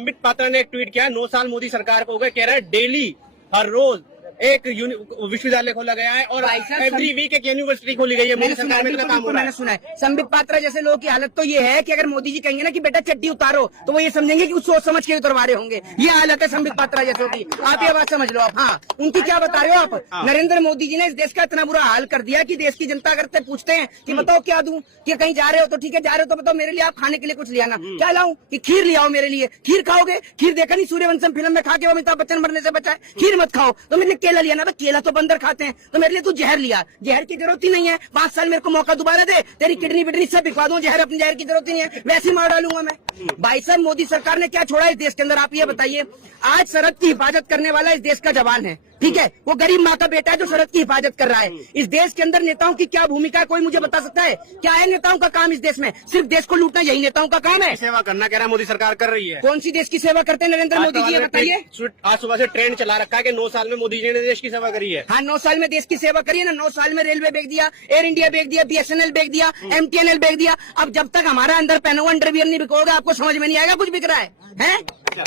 संबित पात्रा ने एक ट्वीट किया, 9 साल मोदी सरकार को हो गए, कह रहा है डेली हर रोज एक विश्वविद्यालय खोला गया है और एवरी वीक एक यूनिवर्सिटी खोली गई है। मोदी सरकार में काम हो रहा है। मैंने सुना है संबित पात्रा जैसे लोगों की हालत तो ये है कि अगर मोदी जी कहेंगे ना कि बेटा चड्डी उतारो तो वो ये समझेंगे कि सोच समझ के उतरवा रहे होंगे। ये हालत है संबित पात्रा जैसों की। आप ये बात समझ लो आप। हाँ, उनकी क्या बता रहे हो आप? नरेंद्र मोदी जी ने इस देश का इतना बुरा हाल कर दिया कि देश की जनता अगर पूछते हैं कि बताओ क्या दूं, कि कहीं जा रहे हो तो ठीक है, जा रहे हो तो बताओ मेरे लिए आप खाने के लिए कुछ ले आना। क्या लाऊं? कि खीर ले आओ मेरे लिए। खीर खाओगे? खीर देखा नहीं सूर्यवंशम फिल्म में खा के अमिताभ बच्चन मरने से बचा है? खीर मत खाओ। तो मेरे लिए केला लिया ना, केला तो बंदर खाते हैं, तो मेरे लिए तू जहर लिया। जहर की जरूरत ही नहीं है। 5 साल मेरे को मौका दोबारा दे, तेरी किडनी बिडनी सब बिकवा दूं, जहर अपनी जहर की जरूरत ही नहीं है, वैसे ही मार डालूंगा मैं। भाई साहब, मोदी सरकार ने क्या छोड़ा इस देश के अंदर? आप ये बताइए। आज सरहद की हिफाजत करने वाला इस देश का जवान है, ठीक है, वो गरीब माँ का बेटा है जो सरहद की हिफाजत कर रहा है। इस देश के अंदर नेताओं की क्या भूमिका है, कोई मुझे बता सकता है? क्या है नेताओं का काम इस देश में? सिर्फ देश को लूटना यही नेताओं का काम है? सेवा करना कह रहा है मोदी सरकार कर रही है। कौन सी देश की सेवा करते हैं नरेंद्र मोदी जी, ये बताइए। आज सुबह से ट्रेंड चला रखा है कि 9 साल में मोदी जी ने देश की सेवा करी है। हाँ, 9 साल में देश की सेवा करी है ना। 9 साल में रेलवे बेच दिया, एयर इंडिया बेच दिया, BSNL बेच दिया, MTNL बेच दिया। अब जब तक हमारा अंदर पेनोवा अंडरवियर नहीं बिकोगा आपको समझ में नहीं आएगा कुछ बिक रहा है?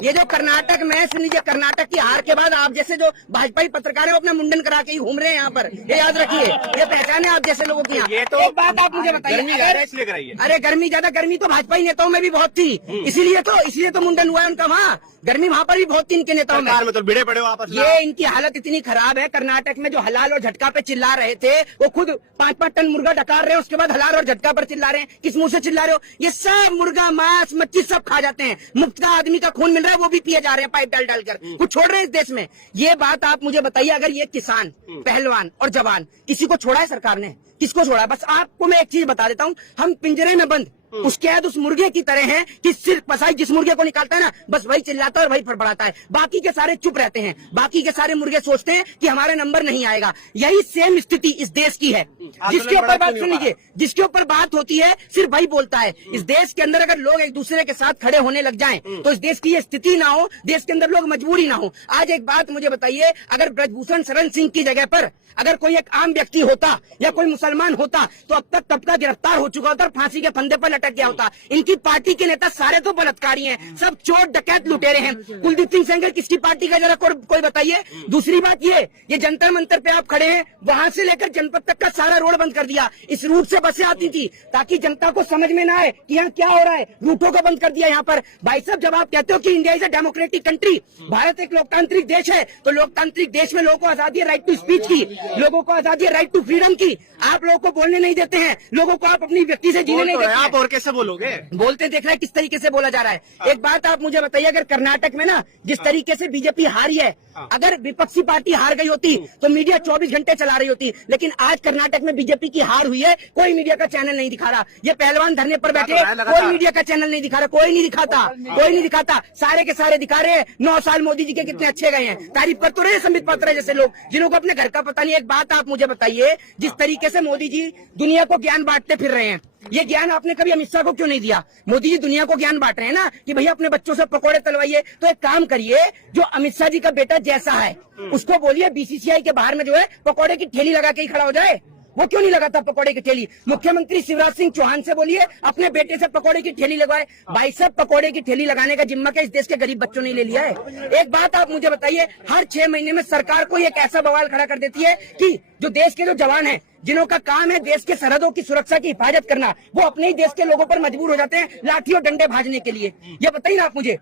ये जो कर्नाटक में सुन लीजिए, कर्नाटक की हार के बाद आप जैसे जो भाजपाई पत्रकार है वो अपना मुंडन करा के ही घूम रहे हैं यहाँ पर। ये याद रखिए, ये पहचान है आप जैसे लोगों की। ये तो एक बात आप मुझे बताइए, इसलिए कराइए। अरे गर्मी ज्यादा, गर्मी तो भाजपाई नेताओं में भी बहुत थी, इसीलिए तो मुंडन हुआ है उनका। वहाँ गर्मी वहाँ पर भी बहुत थी इनके नेताओं में। तो भिड़े पड़े वापस। ये इनकी हालत इतनी खराब है, कर्नाटक में जो हलाल और झटका पे चिल्ला रहे थे वो खुद 5-5 टन मुर्गा डकार रहे हैं, उसके बाद हलाल और झटका पर चिल्ला रहे हैं। किस मुंह से चिल्ला रहे हो? ये सब मुर्गा मांस मच्छी सब खा जाते हैं, मुफ्त का आदमी का खून मिल रहा है वो भी पिए जा रहे हैं पाइप डाल डालकर। कुछ छोड़ रहे हैं इस देश में? ये बात आप मुझे बताइए। अगर ये किसान, पहलवान और जवान किसी को छोड़ा है सरकार ने? किसको छोड़ा? बस आपको मैं एक चीज बता देता हूँ, हम पिंजरे में बंद उसके बाद उस मुर्गे की तरह हैं कि सिर्फ पसाई जिस मुर्गे को निकालता है ना बस वही चिल्लाता है और वही फड़फड़ाता है, बाकी के सारे चुप रहते हैं। बाकी के सारे मुर्गे सोचते हैं कि हमारा नंबर नहीं आएगा। यही सेम स्थिति इस देश की है। जिसके ऊपर बात सुन लीजिए, जिसके ऊपर बात होती है सिर्फ वही बोलता है। इस देश के अंदर अगर लोग एक दूसरे के साथ खड़े होने लग जाएं तो इस देश की ये स्थिति ना हो, देश के अंदर लोग मजबूरी ना हो। आज एक बात मुझे बताइए, अगर ब्रजभूषण शरण सिंह की जगह पर अगर कोई एक आम व्यक्ति होता या कोई मुसलमान होता तो अब तक तबका गिरफ्तार हो चुका होता और फांसी के फंदे पर लटक गया होता। इनकी पार्टी के नेता सारे तो बलात्कारी हैं, सब चोर डकैत लुटेरे हैं। कुलदीप सिंह सेंगर किसकी पार्टी का जरा कोई बताइए। दूसरी बात ये जंतर मंतर पे आप खड़े हैं, वहां से लेकर जनपद तक का सारा रोड बंद कर दिया। इस रूट से बसें आती थी ताकि जनता को समझ में ना आए कि यहाँ क्या हो रहा है, रूटों को बंद कर दिया यहाँ पर। भाई साहब, जब आप कहते हो कि India is a democratic country, Bharat एक लोकतांत्रिक देश है, तो लोकतांत्रिक देश में लोगों को आजादी है राइट टू स्पीच की, लोगों को आजादी है राइट टू फ्रीडम की। आप लोगों को बोलने नहीं देते हैं, लोगों को आप अपनी व्यक्ति से जीने नहीं देते। आप और कैसे बोलोगे? बोलते देख रहे हैं किस तरीके से बोला जा रहा है। एक बात आप मुझे बताइए, अगर कर्नाटक में ना जिस तरीके से बीजेपी हारी है, अगर विपक्षी पार्टी हार गई होती तो मीडिया 24 घंटे चला रही होती, लेकिन आज कर्नाटक में बीजेपी की हार हुई है, कोई मीडिया का चैनल नहीं दिखा रहा। ये पहलवान धरने पर बैठे, कोई मीडिया का चैनल नहीं दिखा रहा, कोई नहीं दिखाता, सारे के सारे दिखा रहे हैं 9 साल मोदी जी के कितने अच्छे गए हैं। तारीफ कर तो रहे संबित पात्रा जैसे लोग जिनको अपने घर का पता नहीं। एक बात आप मुझे बताइए, जिस तरीके से मोदी जी दुनिया को ज्ञान बांटते फिर रहे हैं, ये ज्ञान आपने कभी अमित शाह को क्यों नहीं दिया? मोदी जी दुनिया को ज्ञान बांट रहे हैं ना कि भैया अपने बच्चों से पकौड़े तलवाइए। तो एक काम करिए, जो अमित शाह जी का बेटा जैसा है उसको बोलिए BCCI के बाहर में जो है पकौड़े की ठेली लगा के ही खड़ा हो जाए। वो क्यों नहीं लगाता पकौड़े की ठेली? मुख्यमंत्री शिवराज सिंह चौहान से बोलिए अपने बेटे से पकौड़े की ठेली लगवाए। भाई साहब, पकौड़े की ठेली लगाने का जिम्मा क्या इस देश के गरीब बच्चों ने ले लिया है? एक बात आप मुझे बताइए, हर 6 महीने में सरकार को एक ऐसा बवाल खड़ा कर देती है कि जो देश के जो जवान हैं, जिन्हों का काम है देश के सरहदों की सुरक्षा की हिफाजत करना, वो अपने ही देश के लोगों पर मजबूर हो जाते हैं लाठी और डंडे भाजने के लिए। ये बताइए ना आप मुझे,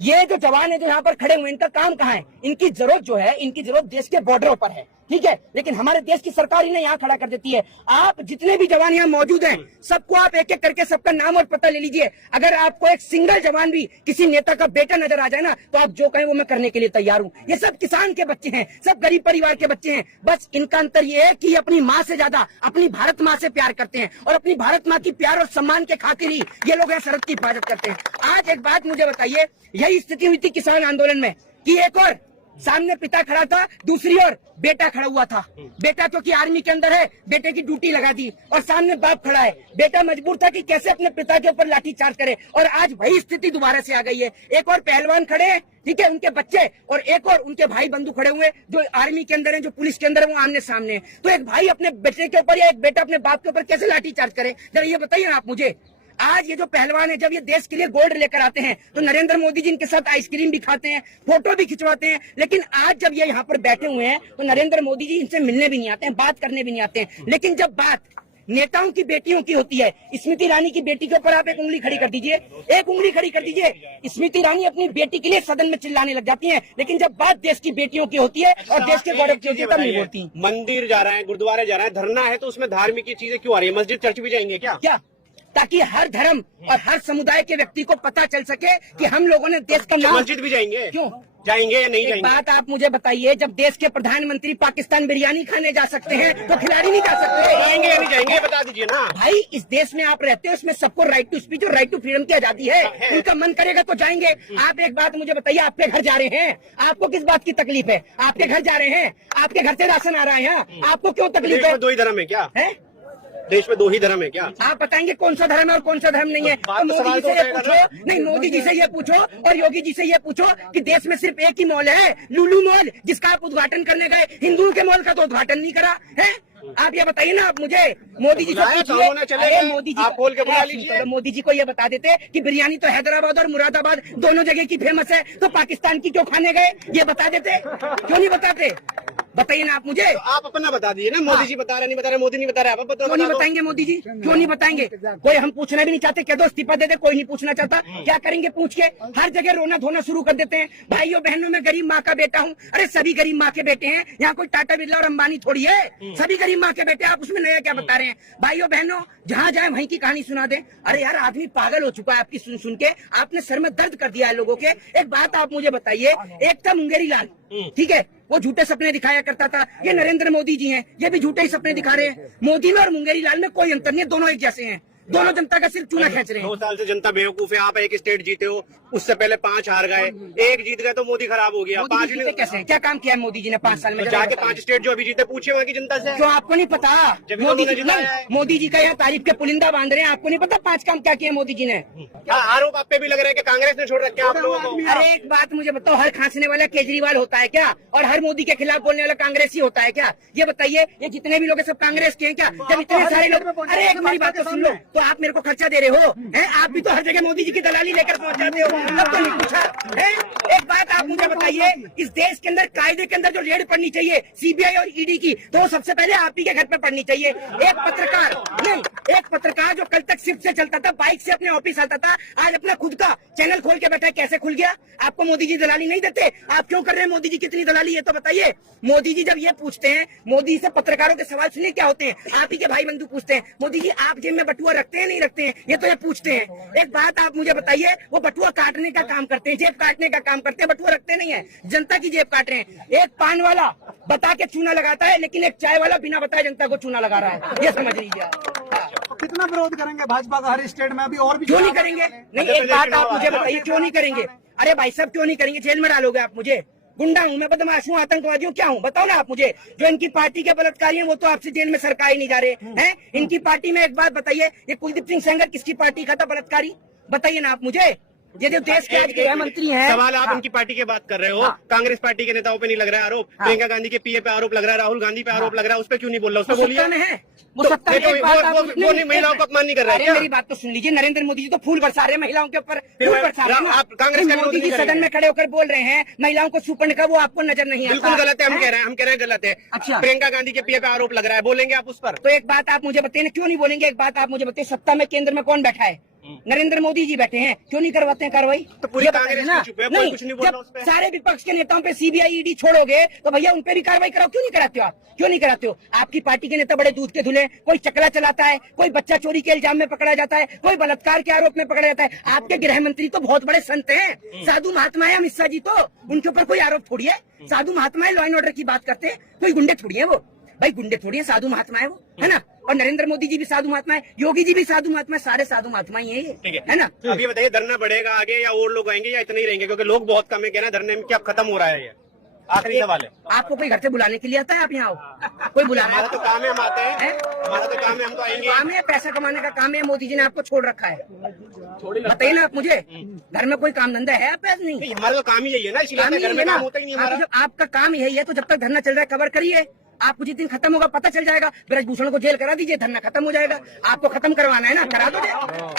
ये जो जवान है जो यहाँ पर खड़े हुए, इनका काम कहाँ है? इनकी जरूरत जो है, इनकी जरूरत देश के बॉर्डरों पर है, ठीक है, लेकिन हमारे देश की सरकार इन्हें यहाँ खड़ा कर देती है। आप जितने भी जवान यहाँ मौजूद हैं, सबको आप एक एक करके सबका नाम और पता ले लीजिए। अगर आपको एक सिंगल जवान भी किसी नेता का बेटा नजर आ जाए ना, तो आप जो कहें वो मैं करने के लिए तैयार हूँ। ये सब किसान के बच्चे हैं, सब गरीब परिवार के बच्चे हैं। बस इनका अंतर ये है कि अपनी माँ से ज्यादा अपनी भारत माँ से प्यार करते हैं और अपनी भारत माँ की प्यार और सम्मान के खातिर ही ये लोग यहाँ सरहद की हिफाजत करते हैं। आज एक बात मुझे बताइए, यही स्थिति हुई थी किसान आंदोलन में कि एक और सामने पिता खड़ा था, दूसरी ओर बेटा खड़ा हुआ था। बेटा क्योंकि आर्मी के अंदर है, बेटे की ड्यूटी लगा दी, और सामने बाप खड़ा है। बेटा मजबूर था कि कैसे अपने पिता के ऊपर लाठी चार्ज करे, और आज वही स्थिति दोबारा से आ गई है। एक और पहलवान खड़े हैं, ठीक है, उनके बच्चे, और एक और उनके भाई बंधु खड़े हुए जो आर्मी के अंदर है, जो पुलिस के अंदर है, वो आमने सामने है। तो एक भाई अपने बेटे के ऊपर या एक बेटा अपने बाप के ऊपर कैसे लाठी चार्ज करे, जरा ये बताइए आप मुझे। आज ये जो पहलवान है जब ये देश के लिए गोल्ड लेकर आते हैं तो नरेंद्र मोदी जी इनके साथ आइसक्रीम भी खाते हैं, फोटो भी खिंचवाते हैं, लेकिन आज जब ये यहाँ पर बैठे हुए हैं तो नरेंद्र मोदी जी इनसे मिलने भी नहीं आते हैं, बात करने भी नहीं आते हैं। लेकिन जब बात नेताओं की बेटियों की होती है, स्मृति ईरानी की बेटी के ऊपर आप एक उंगली खड़ी कर दीजिए, एक उंगली खड़ी कर दीजिए। स्मृति ईरानी अपनी बेटी के लिए सदन में चिल्लाने लग जाती हैं, लेकिन जब बात देश की बेटियों की होती है और देश के गौरव की होती है तब नहीं बोलती। मंदिर जा रहे हैं, गुरुद्वारे जा रहे हैं, धरना है तो उसमें धार्मिक की चीजें क्यों आ रही है? मस्जिद चर्च भी जाएंगे क्या? ताकि हर धर्म और हर समुदाय के व्यक्ति को पता चल सके कि हम लोगों ने देश का नाम। मस्जिद भी जाएंगे? क्यों जाएंगे या नहीं एक जाएंगे? बात आप मुझे बताइए, जब देश के प्रधानमंत्री पाकिस्तान बिरयानी खाने जा सकते हैं तो खिलाड़ी नहीं जा सकते? जाएंगे या नहीं जाएंगे बता दीजिए ना भाई। इस देश में आप रहते हो, इसमें सबको राइट टू स्पीच और राइट टू फ्रीडम की आजादी है। उनका मन करेगा तो जाएंगे। आप एक बात मुझे बताइए, आपके घर जा रहे हैं, आपको किस बात की तकलीफ है? आपके घर जा रहे हैं, आपके घर से राशन आ रहा है, आपको क्यों तकलीफ है? 2 ही धर्म है क्या? है देश में 2 ही धर्म है क्या? आप बताएंगे कौन सा धर्म है और कौन सा धर्म नहीं है? तो मोदी जी से ये पूछो, नहीं मोदी जी से ये पूछो और योगी जी से ये पूछो कि देश में सिर्फ एक ही मॉल है, लुलु मॉल, जिसका आप उद्घाटन करने गए, हिंदुओं के मॉल का तो उद्घाटन नहीं करा है। आप ये बताइए ना, आप मुझे मोदी जी से पूछिए। मोदी जी आप खोल के बुला लीजिए। मोदी जी को ये बता देते कि बिरयानी तो हैदराबाद और मुरादाबाद दोनों जगह की फेमस है, तो पाकिस्तान की क्यों खाने गए? ये बता देते, क्यों नहीं बताते? बताइए ना आप मुझे। तो आप अपना बता दीजिए ना। मोदी जी बता रहे, नहीं बता रहे, मोदी नहीं बता रहे, आप क्यों नहीं बताएंगे? मोदी जी क्यों नहीं बताएंगे? कोई हम पूछना भी नहीं चाहते, कह दो इस्तीफा दे दे, कोई नहीं पूछना चाहता। क्या करेंगे पूछ के? हर जगह रोना धोना शुरू कर देते हैं। भाइयों बहनों, मैं गरीब माँ का बेटा हूँ। अरे सभी गरीब माँ के बेटे हैं, यहाँ कोई टाटा बिरला और अंबानी थोड़ी है, सभी गरीब माँ के बेटे। आप उसमें नया क्या बता रहे हैं? भाइयों बहनों, जहाँ जाए वहीं की कहानी सुना दे। अरे यार, आदमी पागल हो चुका है आपकी सुन सुन के। आपने सर में दर्द कर दिया है लोगों के। एक बात आप मुझे बताइए, एक था मुंगेरी लाल, ठीक है, वो झूठे सपने दिखाया करता था। ये नरेंद्र मोदी जी हैं, ये भी झूठे ही सपने दिखा रहे हैं। मोदी में और मुंगेरी लाल में कोई अंतर नहीं है, दोनों एक जैसे हैं। दोनों जनता का सिर्फ चूना खींच रहे हैं। 2 साल से जनता बेवकूफ है। आप एक स्टेट जीते हो, उससे पहले 5 हार गए, एक जीत गए तो मोदी खराब हो गया। 5 जीते कैसे? क्या काम किया है मोदी जी ने 5 साल में? तो जाके 5 स्टेट जो अभी जीते पूछे वहाँ की जनता से। क्यों आपको नहीं पता? मोदी जी का यहाँ तारीफ के पुलिंदा बांध रहे हैं, आपको नहीं पता 5 काम क्या किए मोदी जी ने? आरोप आप पे भी लग रहा है कि कांग्रेस ने छोड़ रखे आप लोगों को। अरे एक बात मुझे बताओ, हर खांसने वाला केजरीवाल होता है क्या? और हर मोदी के खिलाफ बोलने वाला कांग्रेस ही होता है क्या? ये बताइए, ये जितने भी लोग सब कांग्रेस के हैं क्या? जब इतने सारे लोग, अरे एक मेरी बात तो सुन लो, तो आप मेरे को खर्चा दे रहे हो हैं? आप भी तो हर जगह मोदी जी की दलाली लेकर पहुंच जाते हो, तब तो नहीं पूछा है? एक बात आप मुझे बताइए, इस देश के अंदर कायदे के अंदर जो रेड पड़नी चाहिए सीबीआई और ईडी की, तो सबसे पहले आप ही के घर पे पड़नी चाहिए। एक पत्रकार जो कल तक शिफ्ट से चलता था, बाइक से अपने ऑफिस आता था, आज अपना खुद का चैनल खोल के बैठा है, कैसे खुल गया? आपको मोदी जी दलाली नहीं देते? आप क्यों कर रहे हैं मोदी जी कितनी दलाली? ये तो बताइए। मोदी जी जब ये पूछते हैं, मोदी से पत्रकारों के सवाल सुनिए क्या होते हैं। आप ही के भाई बंधु पूछते हैं, मोदी जी आप जेब में बटुआ रखते हैं नहीं रखते हैं? ये तो ये पूछते हैं। एक बात आप मुझे बताइए, वो बटुआ काटने का काम करते हैं, जेब काटने का काम करते हैं, बटुआ रखते नहीं है, जनता की जेब काट रहे हैं। एक पान वाला बता के चूना लगाता है, लेकिन एक चाय वाला बिना बताए जनता को चूना लगा रहा है, ये समझ लीजिए आप। कितना विरोध करेंगे भाजपा का हर स्टेट में? अभी और भी क्यों नहीं करेंगे? नहीं, एक बात आप मुझे बताइए, क्यों नहीं करेंगे? अरे भाई साहब क्यों नहीं करेंगे? जेल में डालोगे आप मुझे? गुंडा हूँ मैं, बदमाश हूँ, आतंकवादी हूँ, क्या हूँ? बताओ ना आप मुझे। जो इनकी पार्टी के बलात्कारी हैं वो तो आपसे जेल में सरकाए नहीं जा रहे हैं। इनकी पार्टी में एक बात बताइए, ये कुलदीप सिंह सेंगर किसकी पार्टी का था बलात्कारी? बताइए ना आप मुझे। ये जो देश के आज गृह मंत्री हैं, सवाल आप उनकी पार्टी की बात कर रहे हो। कांग्रेस पार्टी के नेताओं पे नहीं लग रहा है आरोप? प्रियंका गांधी के पीए पे आरोप लग रहा है, राहुल गांधी पे आरोप लग रहा है, उस पर क्यों नहीं बोल रहा? उसमें बोलिए। वो सत्ता में वो महिलाओं को अपमान नहीं कर रहा है? मेरी बात तो सुन लीजिए, नरेंद्र मोदी जी तो फूल बरसा रहे हैं महिलाओं के ऊपर, फूल बरसा रहे हैं। आप कांग्रेस के मोदी जी सदन में खड़े होकर बोल रहे हैं महिलाओं को सुपर्ण का, वो आपको नजर नहीं आता? बिल्कुल गलत है, हम कह रहे हैं गलत है। अच्छा, प्रियंका गांधी के पीए पे आरोप लग रहा है, बोलेंगे आप उस पर? तो एक बात आप मुझे बताइए, क्यों नहीं बोलेंगे? एक बात आप मुझे बताइए, सत्ता में केंद्र में कौन बैठा है? नरेंद्र मोदी जी बैठे हैं, क्यों नहीं करवाते हैं कार्रवाई? तो पूरी कांग्रेस ना चुप है, कोई कुछ नहीं बोल रहा उस पे। सारे विपक्ष के नेताओं पे सीबीआई ईडी छोड़ोगे तो भैया उन पे भी कार्रवाई कराओ, क्यों नहीं कराते हो आप? क्यों नहीं कराते हो? आपकी पार्टी के नेता बड़े दूध के धुले, कोई चकला चलाता है, कोई बच्चा चोरी के इल्जाम में पकड़ा जाता है, कोई बलात्कार के आरोप में पकड़ा जाता है। आपके गृह मंत्री तो बहुत बड़े संत हैं, साधु महात्मा है अमित शाह जी, तो उनके ऊपर कोई आरोप थोड़ी है। साधु महात्मा है, लॉ एंड ऑर्डर की बात करते हैं, कोई गुंडे थोड़ी है वो। भाई गुंडे थोड़ी है, साधु महात्मा है वो, है ना? और नरेंद्र मोदी जी भी साधु महात्मा है, योगी जी भी साधु महात्मा है, सारे साधु महात्मा ही है ना? अब ये बताइए, धरना बढ़ेगा आगे या और लोग आएंगे या इतने ही रहेंगे? क्योंकि लोग बहुत कम है, कहना धरने में क्या खत्म हो रहा है? ये आखिरी सवाल है। आपको कोई घर से बुलाने के लिए आता है? आप यहाँ आओ, कोई बुला रहा है? हमारा तो काम है, हम आते हैं, हमारा तो काम है, हम तो आएंगे। काम है, पैसा कमाने का काम है, मोदी जी ने आपको छोड़ रखा है। बताइए ना आप मुझे, घर में कोई काम धंधा है? पैसा नहीं, हमारा तो काम ही यही है ना, इसलिए घर में काम होता ही नहीं हमारा। आपका काम यही है, तो जब तक धरना चल रहा है कवर करिए। आपको जिस दिन खत्म होगा पता चल जाएगा। ब्रजभूषण को जेल करा दीजिए, धरना खत्म हो जाएगा। आपको खत्म करवाना है ना, करा दो।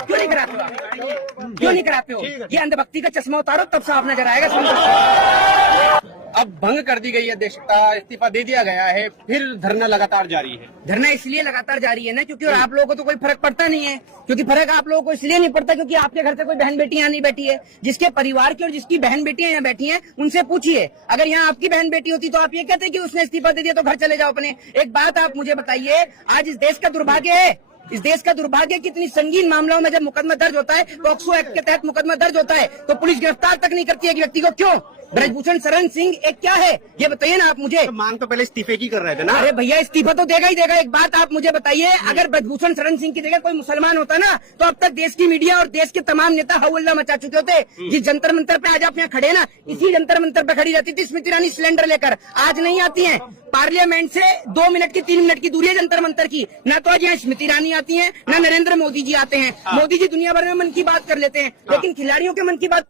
क्यों नहीं कराते हो आप? क्यों नहीं कराते हो? ये अंधभक्ति का चश्मा उतारो, तब साफ नजर आएगा। अब भंग कर दी गई है अध्यक्षता, इस्तीफा दे दिया गया है, फिर धरना लगातार जारी है। धरना इसलिए लगातार जारी है ना क्योंकि और आप लोगों को तो कोई फर्क पड़ता नहीं है। क्योंकि फर्क आप लोगों को इसलिए नहीं पड़ता क्योंकि आपके घर से कोई बहन बेटी यहाँ नहीं बैठी है। जिसके परिवार की और जिसकी बहन बेटियां यहाँ बैठी हैं उनसे पूछिए। अगर यहाँ आपकी बहन बेटी होती तो आप ये कहते कि उसने इस्तीफा दे दिया तो घर चले जाओ अपने। एक बात आप मुझे बताइए, आज इस देश का दुर्भाग्य है, इस देश का दुर्भाग्य कितनी संगीन मामलों में जब मुकदमा दर्ज होता है, पॉक्सो एक्ट के तहत मुकदमा दर्ज होता है तो पुलिस गिरफ्तार तक नहीं करती है एक व्यक्ति को। क्यों? ब्रजभूषण शरण सिंह एक क्या है ये बताइए ना आप मुझे। तो मांग तो पहले इस्तीफे की कर रहे थे ना। अरे भैया इस्तीफा तो देगा ही देगा। एक बात आप मुझे बताइए, अगर ब्रजभूषण शरण सिंह की जगह कोई मुसलमान होता ना तो अब तक देश की मीडिया और देश के तमाम नेता हौला मचा चुके होते। जिस जंतर मंतर पे आज आप यहाँ खड़े ना, इसी जंतर मंतर पे खड़ी रहती थी स्मृति ईरानी सिलेंडर लेकर। आज नहीं आती है। पार्लियामेंट से 2 मिनट की 3 मिनट की दूरी है जंतर मंतर की। ना तो आज यहाँ स्मृति ईरानी आती है, ना नरेंद्र मोदी जी आते हैं। मोदी जी दुनिया भर में मन की बात कर लेते हैं, लेकिन खिलाड़ियों के मन की बात